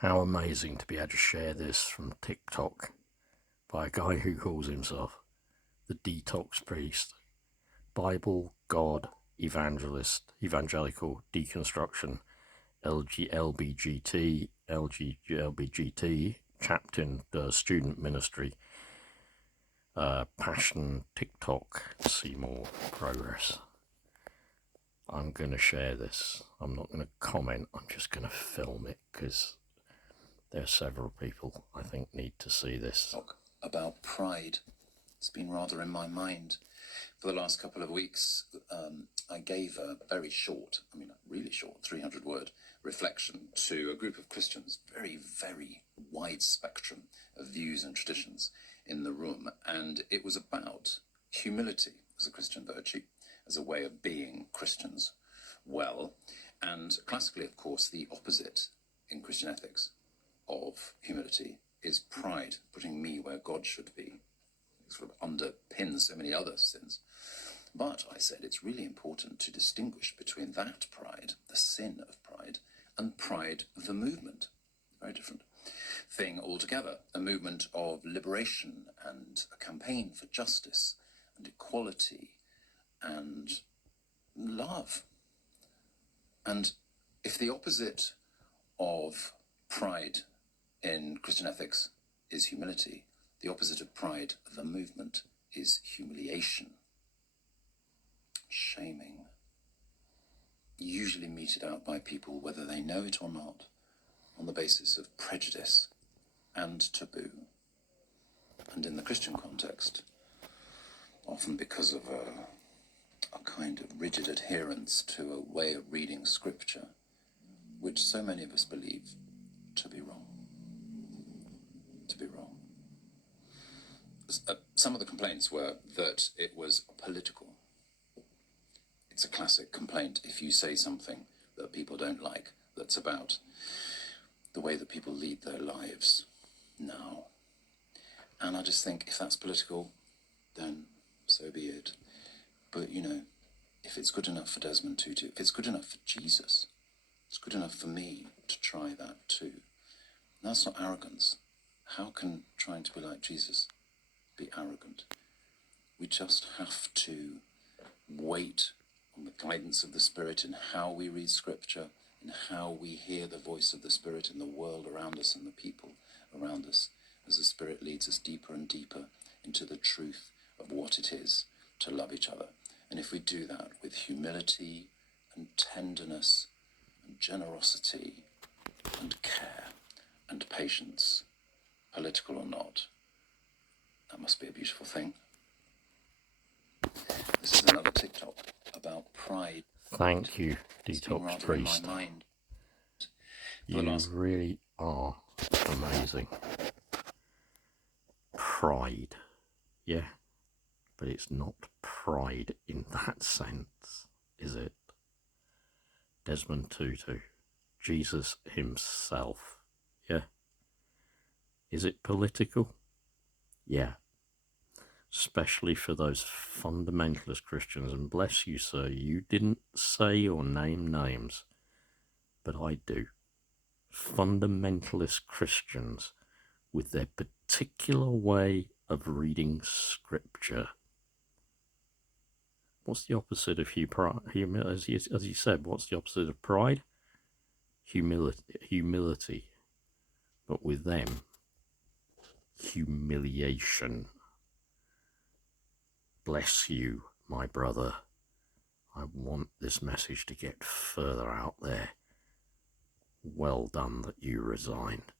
How amazing to be able to share this from TikTok by a guy who calls himself the Detox Priest, Bible, God, Evangelist, Evangelical, Deconstruction, LBGT, Captain, Student Ministry, Passion, TikTok, see more progress. I'm going to share this. I'm not going to comment. I'm just going to film it because there are several people I think need to see this. Talk about pride. It's been rather in my mind for the last couple of weeks. I gave a very short, really short, 300-word reflection to a group of Christians, very, very wide spectrum of views and traditions in the room. And it was about humility as a Christian virtue, as a way of being Christians well. And classically, of course, the opposite in Christian ethics of humility is pride, putting me where God should be. It sort of underpins so many other sins. But I said it's really important to distinguish between that pride, the sin of pride, and pride the movement. Very different thing altogether. A movement of liberation and a campaign for justice and equality and love. And if the opposite of pride in Christian ethics is humility, the opposite of pride, the movement, is humiliation, shaming, usually meted out by people, whether they know it or not, on the basis of prejudice and taboo. And in the Christian context, often because of a kind of rigid adherence to a way of reading scripture, which so many of us believe to be wrong. Some of the complaints were that it was political. It's a classic complaint if you say something that people don't like, that's about the way that people lead their lives now. And I just think if that's political, then so be it. But, if it's good enough for Desmond Tutu, if it's good enough for Jesus, it's good enough for me to try that too. And that's not arrogance. How can trying to be like Jesus be arrogant? We just have to wait on the guidance of the Spirit in how we read Scripture, in how we hear the voice of the Spirit in the world around us and the people around us, as the Spirit leads us deeper and deeper into the truth of what it is to love each other. And if we do that with humility and tenderness and generosity and care and patience, political or not, that must be a beautiful thing. This is another TikTok about pride. Thank you, Detox Priest. You really are amazing. Pride, yeah, but it's not pride in that sense, is it? Desmond Tutu, Jesus himself, yeah. Is it political? Yeah. Especially for those fundamentalist Christians, and bless you, sir, you didn't say or name names, but I do. Fundamentalist Christians with their particular way of reading scripture. What's the opposite of as you said, what's the opposite of pride? Humility. But with them, humiliation. Bless you, my brother. I want this message to get further out there. Well done that you resigned.